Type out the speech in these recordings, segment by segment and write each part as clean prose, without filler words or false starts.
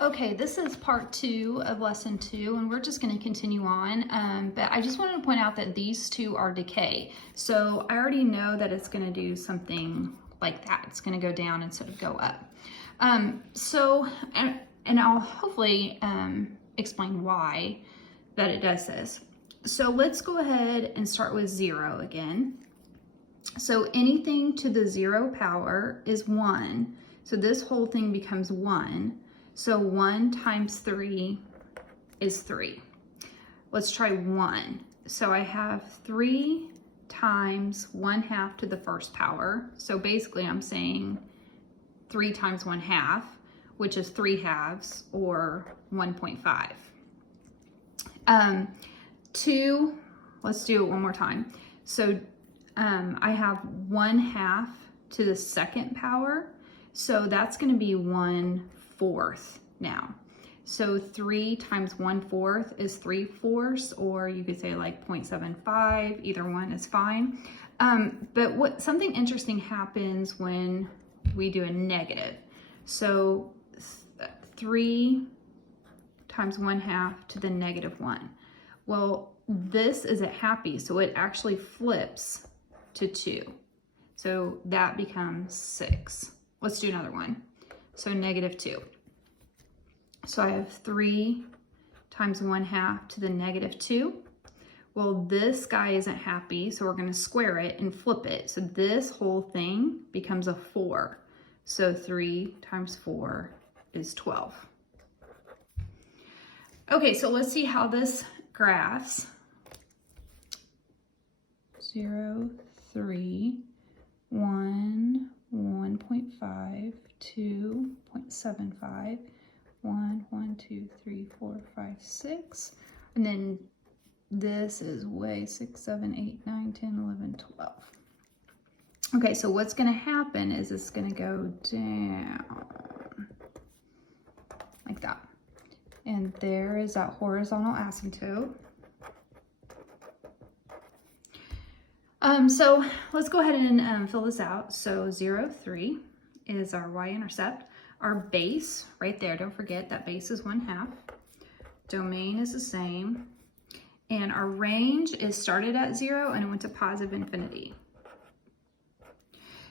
Okay, this is part 2 of lesson 2, and we're just going to continue on, but I just wanted to point out that these two are decay. So I already know that it's going to do something like that. It's going to go down instead of go up. And I'll hopefully explain why that it does this. So let's go ahead and start with 0 again. So anything to the 0 power is 1. So this whole thing becomes 1. So 1 times 3 is 3. Let's try 1. So I have 3 times 1/2 to the first power. So basically I'm saying 3 times 1/2, which is 3/2 or 1.5. 2, let's do it one more time. So I have 1/2 to the second power. So that's going to be 1/4 now. So 3 times 1/4 is 3/4, or you could say like 0.75, either one is fine. But something interesting happens when we do a negative. So 3 times 1/2 to the -1. Well, this isn't happy, so it actually flips to 2. So that becomes 6. Let's do another one. So -2. So I have 3 times 1/2 to the -2. Well, this guy isn't happy, so we're going to square it and flip it. So this whole thing becomes a 4. So 3 times 4 is 12. Okay, so let's see how this graphs. 0, 3, 1, 1.5, 2, 0.75, 1, 1, 2, 3, 4, 5, 6. And then this is way 6, 7, 8, 9, 10, 11, 12. Okay, so what's going to happen is it's going to go down like that. And there is that horizontal asymptote. So let's go ahead and fill this out. So 0, 3 is our y-intercept. Our base right there, don't forget that base is 1/2. Domain is the same. And our range is started at 0 and it went to positive infinity.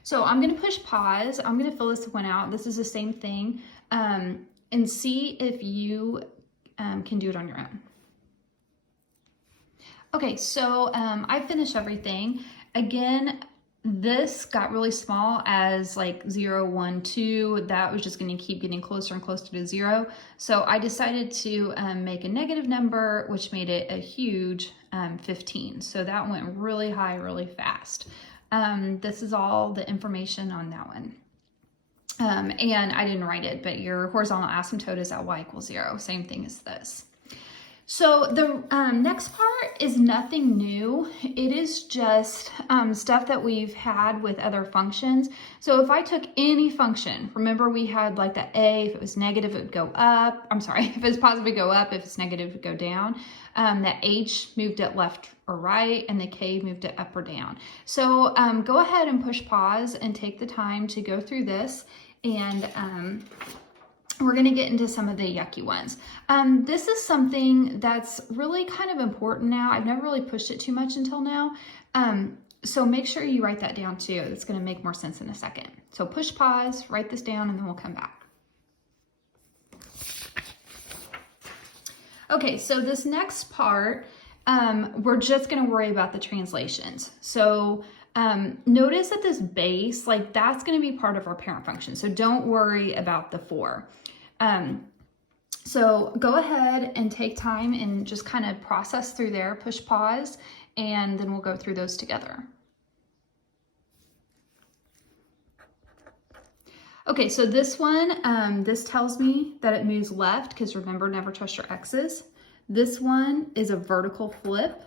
So I'm going to push pause. I'm going to fill this one out. This is the same thing. And see if you can do it on your own. Okay, so I finished everything. Again, this got really small as like 0, 1, 2. That was just going to keep getting closer and closer to 0. So I decided to make a negative number, which made it a huge 15. So that went really high, really fast. This is all the information on that one. And I didn't write it, but your horizontal asymptote is at y = 0. Same thing as this. So the next part is nothing new. It is just stuff that we've had with other functions. So if I took any function, remember we had like the a, if it was negative, it would go up. I'm sorry, if it's positive, it would go up. If it's negative, it would go down. The h moved it left or right, and the k moved it up or down. So go ahead and push pause and take the time to go through this. And we're going to get into some of the yucky ones. This is something that's really kind of important now. I've never really pushed it too much until now. So make sure you write that down too. It's going to make more sense in a second. So push pause, write this down, and then we'll come back. Okay, so this next part, we're just going to worry about the translations. So notice that this base, like that's going to be part of our parent function. So don't worry about the 4. So go ahead and take time and just kind of process through there, push pause, and then we'll go through those together. Okay, so this one, this tells me that it moves left because remember, never trust your x's. This one is a vertical flip.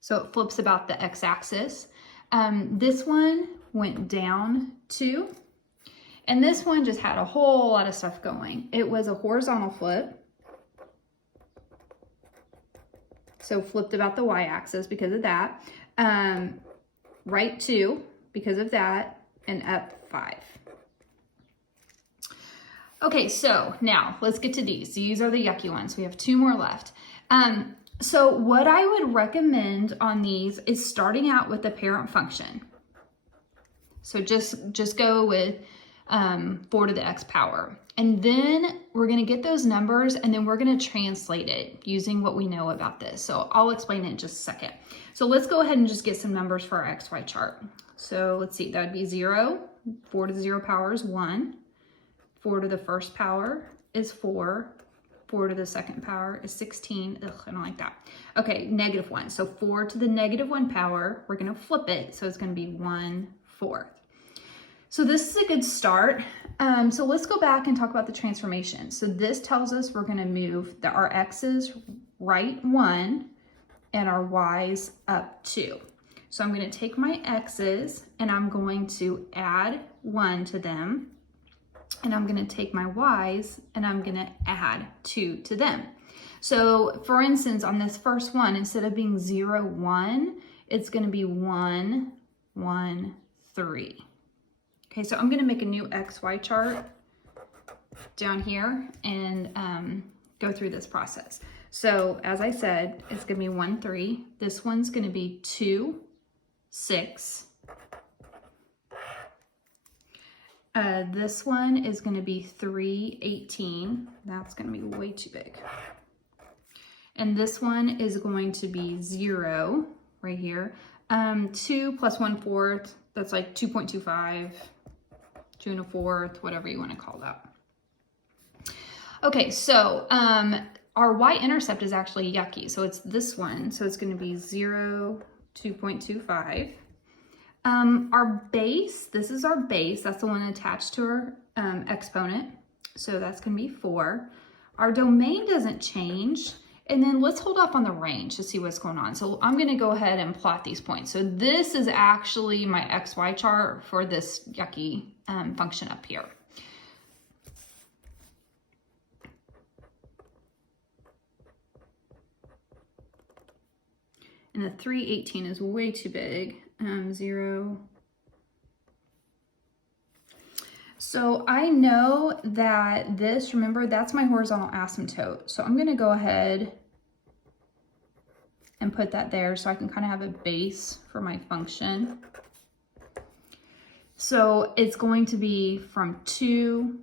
So it flips about the x-axis. This one went down 2. And this one just had a whole lot of stuff going. It was a horizontal flip. So flipped about the y-axis because of that. Right 2 because of that. And up 5. Okay, so now let's get to these. These are the yucky ones. We have 2 more left. So what I would recommend on these is starting out with the parent function. So just go with 4 to the x power. And then we're going to get those numbers and then we're going to translate it using what we know about this. So I'll explain it in just a second. So let's go ahead and just get some numbers for our XY chart. So let's see, that would be 0. 4 to the 0 power is 1. 4 to the first power is 4. 4 to the second power is 16. Ugh, I don't like that. Okay, -1. So 4 to the -1 power, we're going to flip it. So it's going to be 1/4. So this is a good start. So let's go back and talk about the transformation. So this tells us we're going to move our x's right 1 and our y's up 2. So I'm going to take my x's and I'm going to add 1 to them. And I'm going to take my y's and I'm going to add 2 to them. So for instance, on this first one, instead of being 0, 1, it's going to be 1, 1, 3. Okay, so I'm going to make a new XY chart down here and go through this process. So as I said, it's going to be 1, 3. This one's going to be 2, 6. This one is going to be 3, 18. That's going to be way too big. And this one is going to be 0 right here. 2 plus 1/4, that's like 2.25, 2 1/4, whatever you want to call that. Okay, so our y-intercept is actually yucky. So it's this one. So it's going to be 0, 2.25. Our base, this is our base. That's the one attached to our exponent. So that's going to be 4. Our domain doesn't change. And then let's hold off on the range to see what's going on. So I'm going to go ahead and plot these points. So this is actually my XY chart for this yucky function up here. And the 318 is way too big. 0. So I know that this, remember, that's my horizontal asymptote. So I'm going to go ahead and put that there so I can kind of have a base for my function. So it's going to be from 2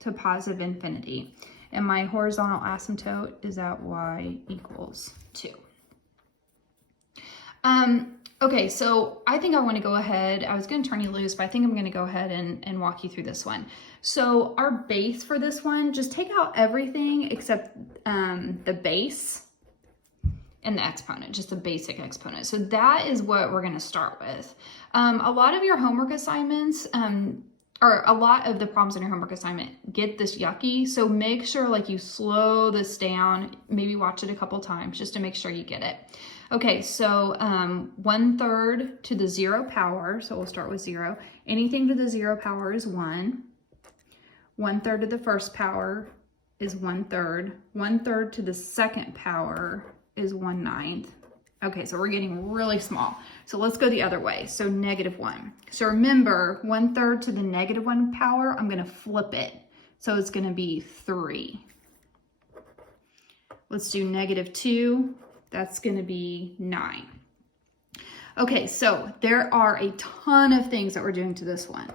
to positive infinity. And my horizontal asymptote is at y equals 2. Okay, so I think I want to go ahead. I was going to turn you loose, but I think I'm going to go ahead and walk you through this one. So our base for this one, just take out everything except the base and the exponent, just the basic exponent. So that is what we're going to start with. A lot of your homework assignments, or a lot of the problems in your homework assignment get this yucky. So make sure like you slow this down, maybe watch it a couple times just to make sure you get it. Okay, so 1/3 to the 0 power, so we'll start with 0. Anything to the 0 power is 1. 1/3 to the first power is 1/3. 1/3 to the second power is 1/9. Okay, so we're getting really small. So let's go the other way. So -1. So remember, 1/3 to the -1 power, I'm going to flip it. So it's going to be 3. Let's do -2. That's going to be 9. Okay, so there are a ton of things that we're doing to this one.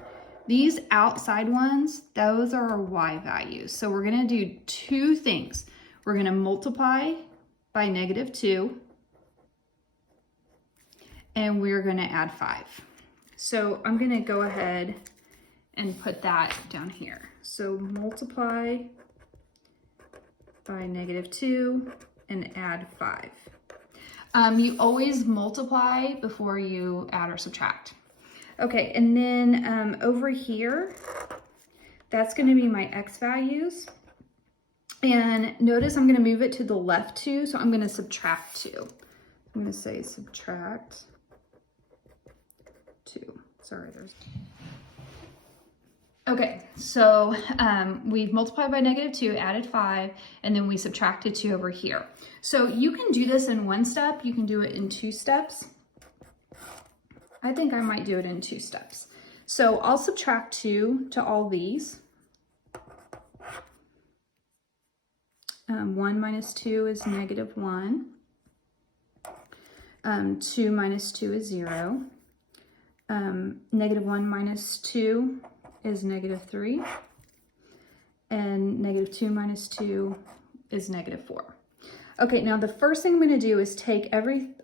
These outside ones, those are our y values. So we're going to do 2 things. We're going to multiply by -2, and we're going to add 5. So I'm going to go ahead and put that down here. So multiply by -2 and add 5. You always multiply before you add or subtract. Okay, and then over here, that's going to be my x values. And notice I'm going to move it to the left 2, so I'm going to subtract 2. I'm going to say subtract 2. Sorry, there's... Okay, so we've multiplied by -2, added 5, and then we subtracted 2 over here. So you can do this in 1 step. You can do it in 2 steps. I think I might do it in 2 steps. So I'll subtract 2 to all these. 1 minus 2 is negative 1. 2 minus 2 is 0. Negative 1 minus 2 is negative 3. And negative 2 minus 2 is negative 4. Okay, now the first thing I'm going to do is take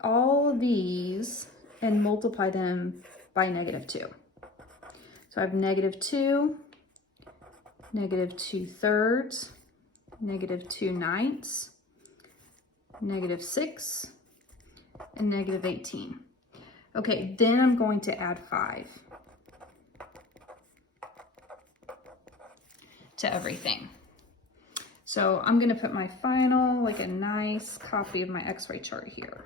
all of these and multiply them by negative 2. So I have negative 2, negative 2/3, negative 2/9, negative 6, and negative 18. Okay, then I'm going to add 5 to everything. So I'm going to put my final, like a nice copy of my XY chart here.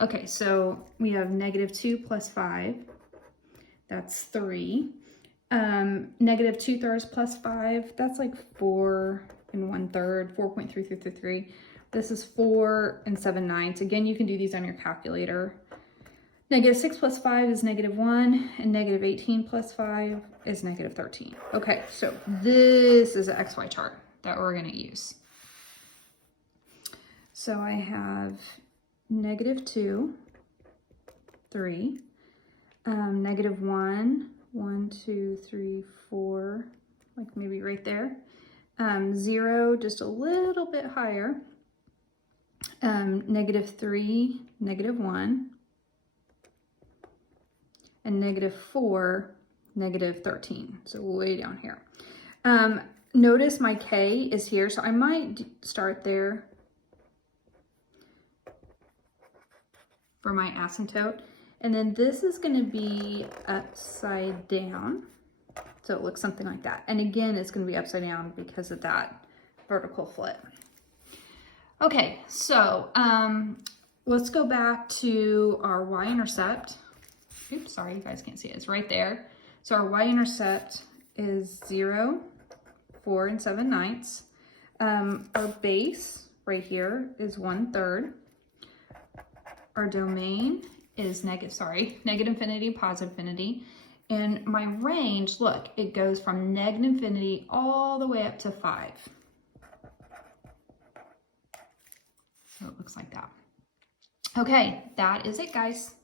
Okay, so we have negative 2 plus 5, that's 3. Negative 2/3 plus 5, that's like 4 1/3, 4.3333. This is 4 7/9. Again, you can do these on your calculator. Negative 6 plus 5 is negative 1, and negative 18 plus 5 is negative 13. Okay, so this is an XY chart that we're going to use. So I have negative 2, 3, negative 1, 1, 2, 3, 4, like maybe right there. 0, just a little bit higher. Negative 3, negative 1. And negative 4, negative 13. So way down here. Notice my K is here, so I might start there for my asymptote. And then this is going to be upside down. So it looks something like that. And again, it's going to be upside down because of that vertical flip. Okay, so let's go back to our y-intercept. Oops, sorry, you guys can't see it. It's right there. So our y-intercept is 0, 4 7/9. Our base right here is 1/3. Our domain is negative infinity, positive infinity. And my range, look, it goes from negative infinity all the way up to 5. So it looks like that. Okay, that is it, guys.